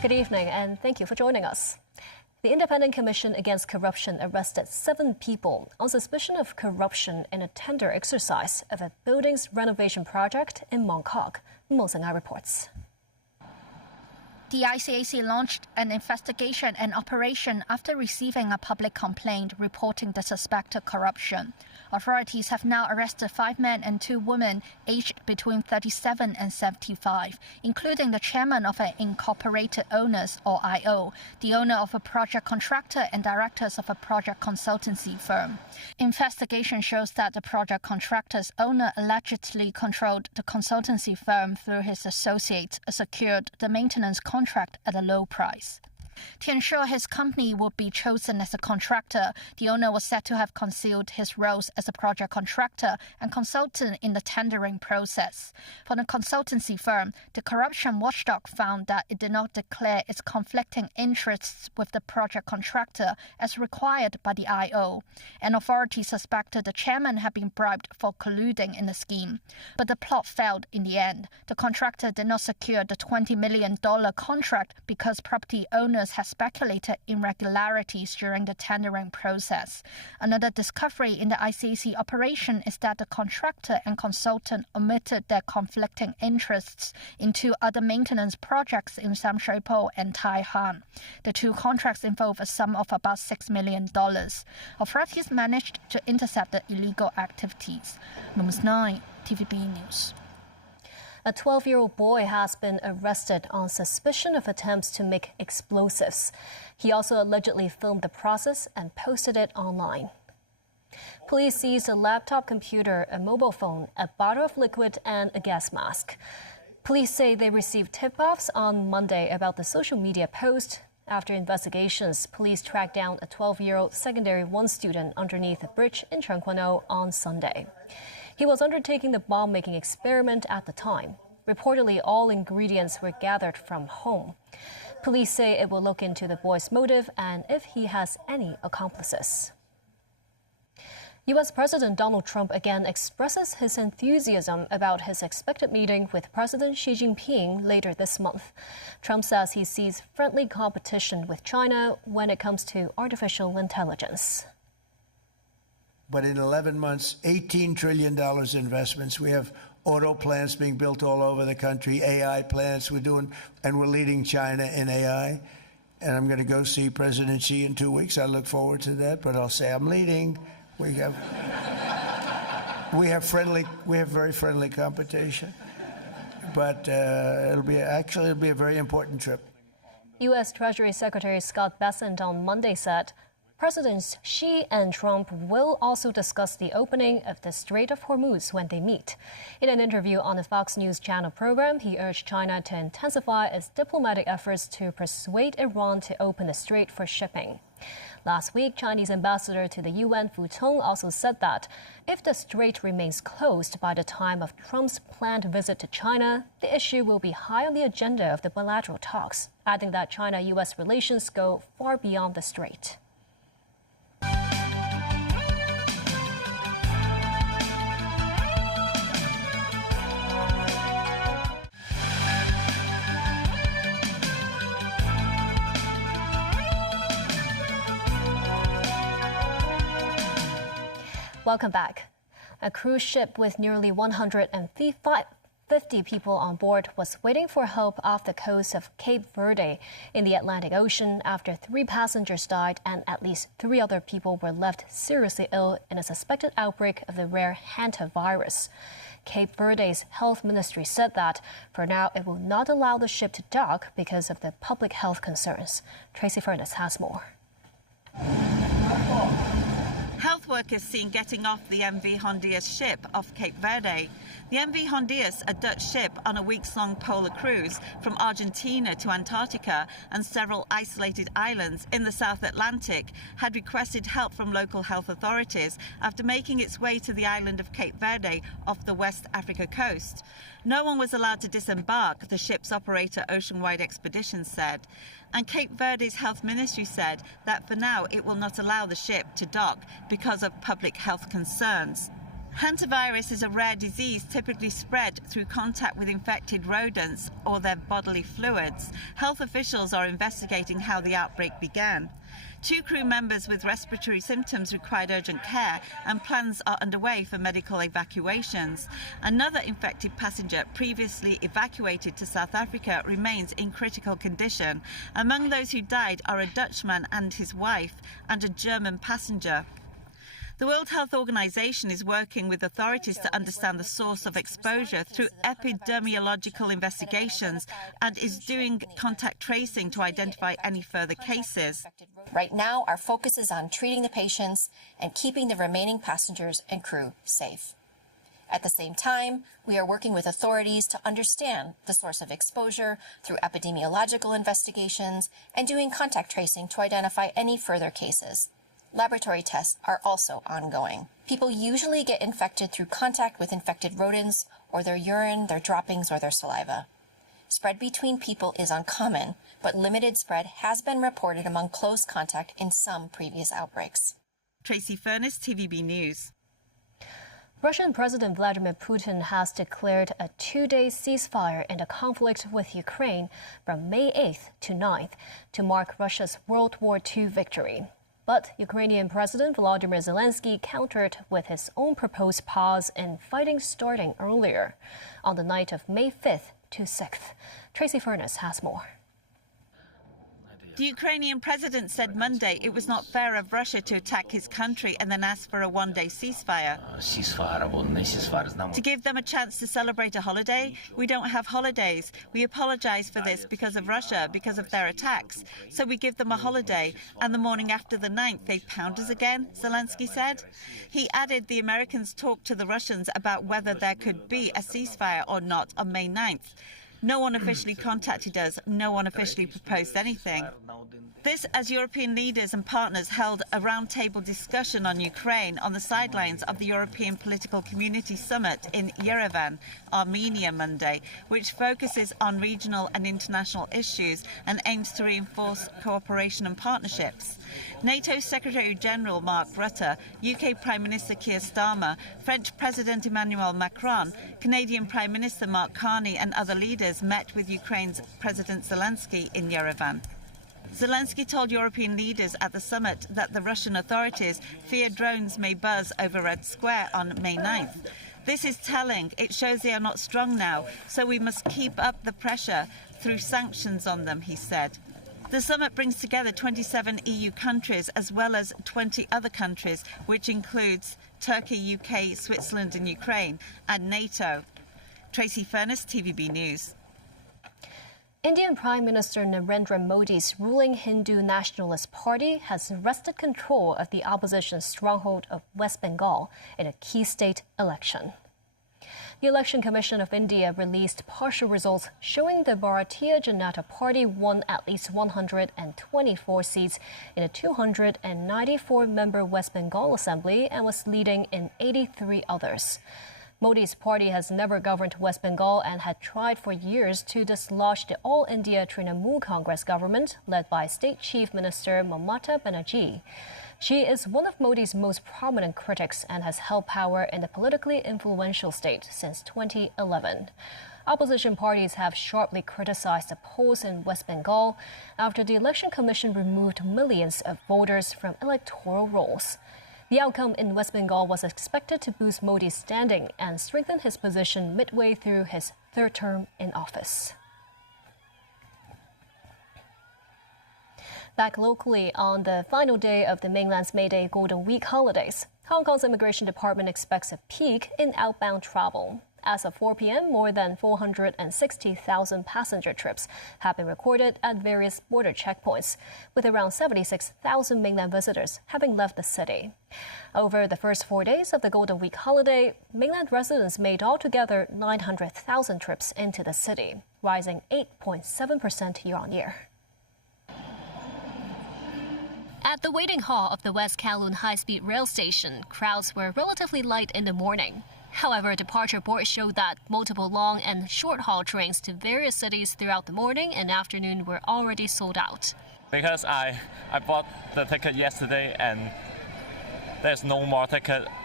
Good evening, and thank you for joining us. The Independent Commission Against Corruption arrested 7 people on suspicion of corruption in a tender exercise of a building's renovation project in Mong Kok. Mo Seng-ai reports. The ICAC launched an investigation and operation after receiving a public complaint reporting the suspected corruption. Authorities have now arrested 5 men and 2 women aged between 37 and 75, including the chairman of an incorporated owners or IO, the owner of a project contractor and directors of a project consultancy firm. Investigation shows that the project contractor's owner allegedly controlled the consultancy firm through his associates, secured the maintenance contract at a low price. To ensure his company would be chosen as a contractor, the owner was said to have concealed his roles as a project contractor and consultant in the tendering process. For the consultancy firm, the corruption watchdog found that it did not declare its conflicting interests with the project contractor as required by the IO, and authorities suspected the chairman had been bribed for colluding in the scheme. But the plot failed in the end. The contractor did not secure the $20 million contract because property owners had speculated irregularities during the tendering process. Another discovery in the ICAC operation is that the contractor and consultant omitted their conflicting interests in 2 other maintenance projects in Sam Shui Po and Tai Han. The 2 contracts involve a sum of about $6 million. Authorities managed to intercept the illegal activities. Numbers 9, TVB News. A 12-year-old boy has been arrested on suspicion of attempts to make explosives. He also allegedly filmed the process and posted it online. Police seized a laptop computer, a mobile phone, a bottle of liquid, and a gas mask. Police say they received tip-offs on Monday about the social media post. After investigations, police tracked down a 12-year-old Secondary 1 student underneath a bridge in Cheung Kwan O on Sunday. He was undertaking the bomb-making experiment at the time. Reportedly, all ingredients were gathered from home. Police say it will look into the boy's motive and if he has any accomplices. U.S. President Donald Trump again expresses his enthusiasm about his expected meeting with President Xi Jinping later this month. Trump says he sees friendly competition with China when it comes to artificial intelligence. But in 11 months, $18 trillion investments. We have auto plants being built all over the country, AI plants we're doing, and we're leading China in AI. And I'm going to go see President Xi in 2 weeks. I look forward to that, but I'll say I'm leading. We have very friendly competition. But it'll be a very important trip. U.S. Treasury Secretary Scott Bessent on Monday said Presidents Xi and Trump will also discuss the opening of the Strait of Hormuz when they meet. In an interview on the Fox News Channel program, he urged China to intensify its diplomatic efforts to persuade Iran to open the strait for shipping. Last week, Chinese ambassador to the UN, Fu Tong, also said that if the strait remains closed by the time of Trump's planned visit to China, the issue will be high on the agenda of the bilateral talks, adding that China-U.S. relations go far beyond the strait. Welcome back. A cruise ship with nearly 150 people on board was waiting for help off the coast of Cape Verde in the Atlantic Ocean after 3 passengers died and at least 3 other people were left seriously ill in a suspected outbreak of the rare hantavirus. Cape Verde's health ministry said that for now it will not allow the ship to dock because of the public health concerns. Tracy Furness has more. Health workers seen getting off the MV Hondias ship off Cape Verde. The MV Hondias, a Dutch ship on a weeks-long polar cruise from Argentina to Antarctica and several isolated islands in the South Atlantic, had requested help from local health authorities after making its way to the island of Cape Verde off the West Africa coast. No one was allowed to disembark, the ship's operator Oceanwide Expeditions said. And Cape Verde's health ministry said that for now it will not allow the ship to dock because of public health concerns. Hantavirus is a rare disease typically spread through contact with infected rodents or their bodily fluids. Health officials are investigating how the outbreak began. 2 crew members with respiratory symptoms required urgent care, and plans are underway for medical evacuations. Another infected passenger previously evacuated to South Africa remains in critical condition. Among those who died are a Dutchman and his wife and a German passenger. The World Health Organization is working with authorities to understand the source of exposure through epidemiological investigations and is doing contact tracing to identify any further cases. Right now, our focus is on treating the patients and keeping the remaining passengers and crew safe. At the same time, we are working with authorities to understand the source of exposure through epidemiological investigations and doing contact tracing to identify any further cases. Laboratory tests are also ongoing. People usually get infected through contact with infected rodents or their urine, their droppings, or their saliva. Spread between people is uncommon, but limited spread has been reported among close contact in some previous outbreaks. Tracy Furness, TVB News. Russian President Vladimir Putin has declared a 2-day ceasefire in the conflict with Ukraine from May 8th to 9th to mark Russia's World War II victory. But Ukrainian President Volodymyr Zelensky countered with his own proposed pause in fighting starting earlier, on the night of May 5th to 6th. Tracy Furness has more. The Ukrainian president said Monday it was not fair of Russia to attack his country and then ask for a 1-day ceasefire. To give them a chance to celebrate a holiday? We don't have holidays. We apologize for this because of Russia, because of their attacks. So we give them a holiday, and the morning after the 9th they pound us again, Zelensky said. He added the Americans talked to the Russians about whether there could be a ceasefire or not on May 9th. No one officially contacted us. No one officially proposed anything. This as European leaders and partners held a roundtable discussion on Ukraine on the sidelines of the European Political Community Summit in Yerevan, Armenia, Monday, which focuses on regional and international issues and aims to reinforce cooperation and partnerships. NATO Secretary-General Mark Rutte, UK Prime Minister Keir Starmer, French President Emmanuel Macron, Canadian Prime Minister Mark Carney and other leaders met with Ukraine's President Zelensky in Yerevan. Zelensky told European leaders at the summit that the Russian authorities fear drones may buzz over Red Square on May 9th. This is telling. It shows they are not strong now, so we must keep up the pressure through sanctions on them, he said. The summit brings together 27 EU countries as well as 20 other countries, which includes Turkey, UK, Switzerland and Ukraine, and NATO. Tracy Furness, TVB News. Indian Prime Minister Narendra Modi's ruling Hindu Nationalist Party has wrested control of the opposition stronghold of West Bengal in a key state election. The Election Commission of India released partial results showing the Bharatiya Janata Party won at least 124 seats in a 294-member West Bengal Assembly and was leading in 83 others. Modi's party has never governed West Bengal and had tried for years to dislodge the All India Trinamool Congress government led by State Chief Minister Mamata Banerjee. She is one of Modi's most prominent critics and has held power in the politically influential state since 2011. Opposition parties have sharply criticized the polls in West Bengal after the Election Commission removed millions of voters from electoral rolls. The outcome in West Bengal was expected to boost Modi's standing and strengthen his position midway through his third term in office. Back locally on the final day of the mainland's May Day Golden Week holidays, Hong Kong's Immigration Department expects a peak in outbound travel. As of 4 p.m., more than 460,000 passenger trips have been recorded at various border checkpoints, with around 76,000 mainland visitors having left the city. Over the first 4 days of the Golden Week holiday, mainland residents made altogether 900,000 trips into the city, rising 8.7% year-on-year. At the waiting hall of the West Kowloon High-Speed Rail Station, crowds were relatively light in the morning. However, departure boards showed that multiple long and short-haul trains to various cities throughout the morning and afternoon were already sold out. Because I bought the ticket yesterday and there's no more ticket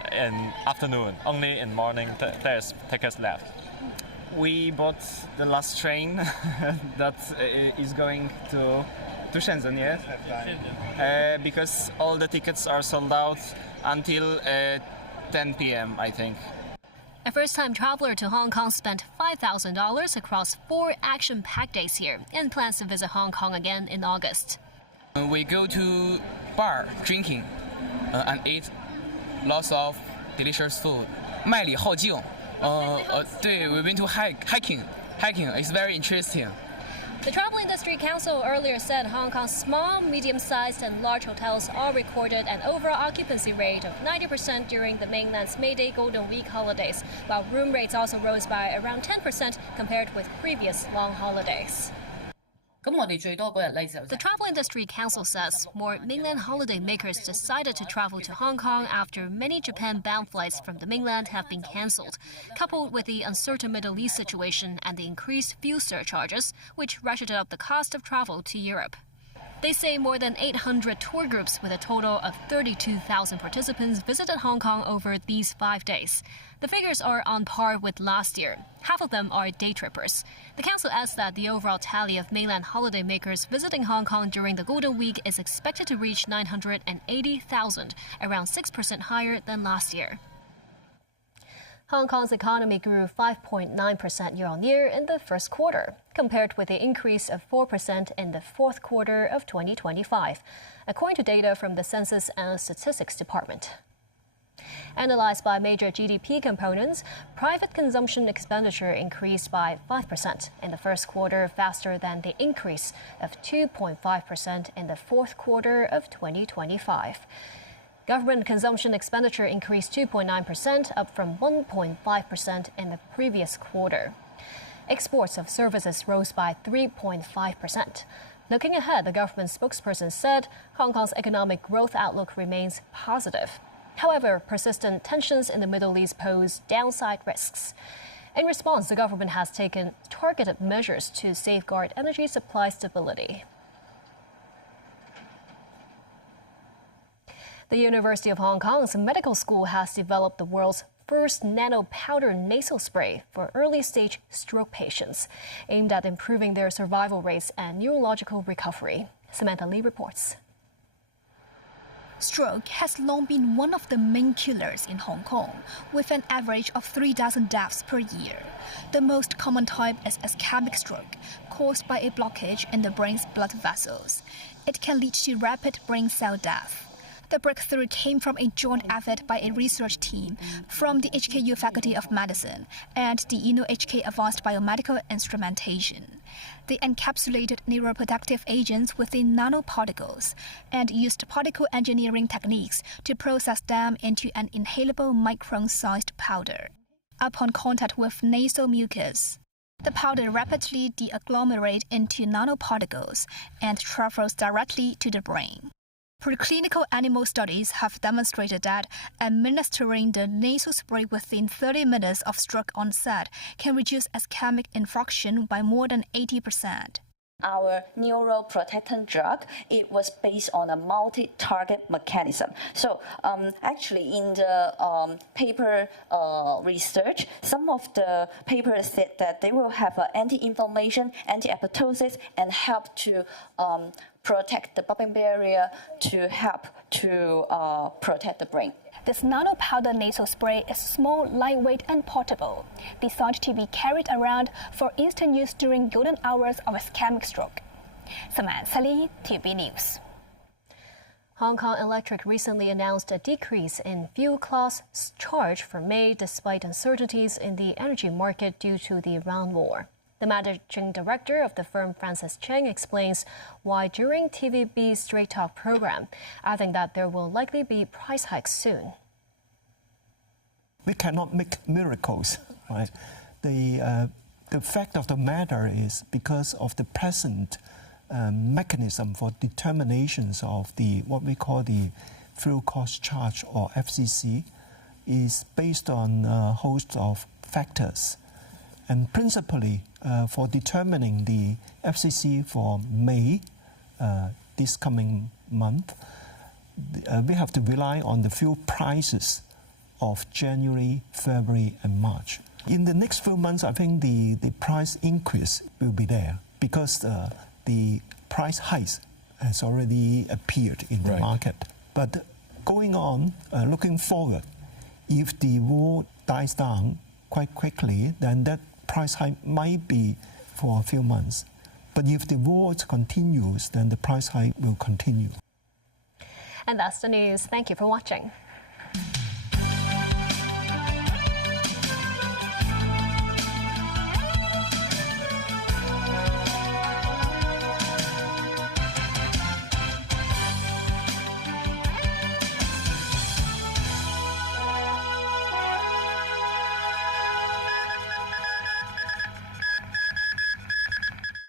in afternoon. Only in morning there's tickets left. We bought the last train that is going to Shenzhen, yes? Because all the tickets are sold out until 10 p.m., I think. A first-time traveler to Hong Kong spent $5,000 across 4 action-packed days here and plans to visit Hong Kong again in August. We go to bar drinking and eat lots of delicious food. 麦里浩径，对 we went to hiking. It's very interesting. The Travel Industry Council earlier said Hong Kong's small, medium-sized and large hotels all recorded an overall occupancy rate of 90% during the mainland's May Day Golden Week holidays, while room rates also rose by around 10% compared with previous long holidays. The Travel Industry Council says more mainland holiday makers decided to travel to Hong Kong after many Japan-bound flights from the mainland have been cancelled, coupled with the uncertain Middle East situation and the increased fuel surcharges, which ratcheted up the cost of travel to Europe. They say more than 800 tour groups with a total of 32,000 participants visited Hong Kong over these 5 days. The figures are on par with last year. Half of them are day trippers. The council adds that the overall tally of mainland holidaymakers visiting Hong Kong during the Golden Week is expected to reach 980,000, around 6% higher than last year. Hong Kong's economy grew 5.9% year-on-year in the first quarter, compared with an increase of 4% in the fourth quarter of 2025, according to data from the Census and Statistics Department. Analyzed by major GDP components, private consumption expenditure increased by 5% in the first quarter, faster than the increase of 2.5% in the fourth quarter of 2025. Government consumption expenditure increased 2.9%, up from 1.5% in the previous quarter. Exports of services rose by 3.5%. Looking ahead, the government spokesperson said Hong Kong's economic growth outlook remains positive. However, persistent tensions in the Middle East pose downside risks. In response, the government has taken targeted measures to safeguard energy supply stability. The University of Hong Kong's medical school has developed the world's first nano-powder nasal spray for early-stage stroke patients, aimed at improving their survival rates and neurological recovery. Samantha Lee reports. Stroke has long been one of the main killers in Hong Kong, with an average of 3,000 deaths per year. The most common type is ischemic stroke, caused by a blockage in the brain's blood vessels. It can lead to rapid brain cell death. The breakthrough came from a joint effort by a research team from the HKU Faculty of Medicine and the HK Advanced Biomedical Instrumentation. They encapsulated neuroprotective agents within nanoparticles and used particle engineering techniques to process them into an inhalable micron-sized powder. Upon contact with nasal mucus, the powder rapidly deagglomerates into nanoparticles and travels directly to the brain. Preclinical animal studies have demonstrated that administering the nasal spray within 30 minutes of stroke onset can reduce ischemic infarction by more than 80%. Our neuroprotectant drug, it was based on a multi-target mechanism. So actually in the paper research, some of the papers said that they will have anti-inflammation, anti-apoptosis, and help to protect the blood-brain barrier to help to protect the brain. This nano-powder nasal spray is small, lightweight, and portable, designed to be carried around for instant use during golden hours of ischemic stroke. Samantha Lee, TVB News. Hong Kong Electric recently announced a decrease in fuel class charge for May despite uncertainties in the energy market due to the Iran war. The managing director of the firm, Francis Cheng, explains why during TVB's Straight Talk program, adding that there will likely be price hikes soon. We cannot make miracles, right? The fact of the matter is because of the present mechanism for determinations of the what we call the fuel cost charge, or FCC, is based on a host of factors. And principally, for determining the FCC for May, this coming month, we have to rely on the fuel prices of January, February, and March. In the next few months, I think the price increase will be there because the price hikes has already appeared in the market. But going on, looking forward, if the war dies down quite quickly, then that price hike might be for a few months. But if the war continues, then the price hike will continue. And that's the news. Thank you for watching.